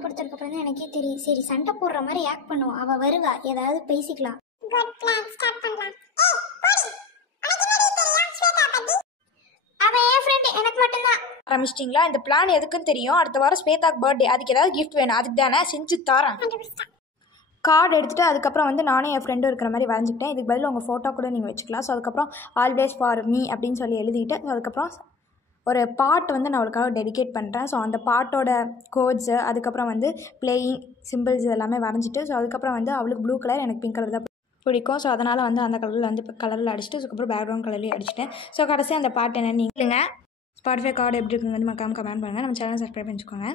அறிமுகப்படுத்துறதுக்கு தான் எனக்கே தெரியும். சரி சண்டை போடுற மாதிரி ஆக்ட் பண்ணுவோம். அவ வருவா, ஏதாவது பேசிக்கலாம். அவன் என் ஃப்ரெண்ட், எனக்கு மட்டும்தான். ஆரம்பிச்சிட்டிங்களா? இந்த பிளான் எதுக்குன்னு தெரியும். அடுத்த வாரம் ஸ்வேதாக்கு பர்த்டே, அதுக்கு ஏதாவது கிஃப்ட் வேணும். அதுக்கு தானே செஞ்சு தரேன். கார்டு எடுத்துகிட்டு அதுக்கப்புறம் வந்து நானும் என் ஃப்ரெண்டும் இருக்கிற மாதிரி வரைஞ்சிக்கிட்டேன். இதுக்கு பதில் உங்கள் ஃபோட்டோ கூட நீங்கள் வச்சுக்கலாம். ஸோ அதுக்கப்புறம் ஆல்வேஸ் ஃபார் மீ அப்படின்னு சொல்லி எழுதிட்டு, ஸோ அதுக்கப்புறம் ஒரு பாட்டு வந்து நான் அவளுக்காக டெடிகேட் பண்ணுறேன். ஸோ அந்த பாட்டோட கோட்ஸு, அதுக்கப்புறம் வந்து பிளேயிங் சிம்பிள்ஸ் எல்லாமே வரைஞ்சிட்டு, ஸோ அதுக்கப்புறம் வந்து அவளுக்கு ப்ளூ கலர், எனக்கு பிங்க் கலர் தான் பிடிக்கும். ஸோ அதனால் வந்து அந்த கலரில் வந்து கலரில் அடிச்சுட்டு, அதுக்கப்புறம் பேக்ரவுண்ட் கலர்லேயும் அடிச்சிட்டேன். ஸோ கடைசி அந்த பாட்டு என்ன நீங்கள் இல்லைங்க. ஸ்பாட்டிஃபை கார்டு எப்படி இருக்குங்க வந்து மறக்காம கமெண்ட் பண்ணுங்கள். நம்ம சேனல் சப்ஸ்கிரைப் பண்ணிக்கோங்க.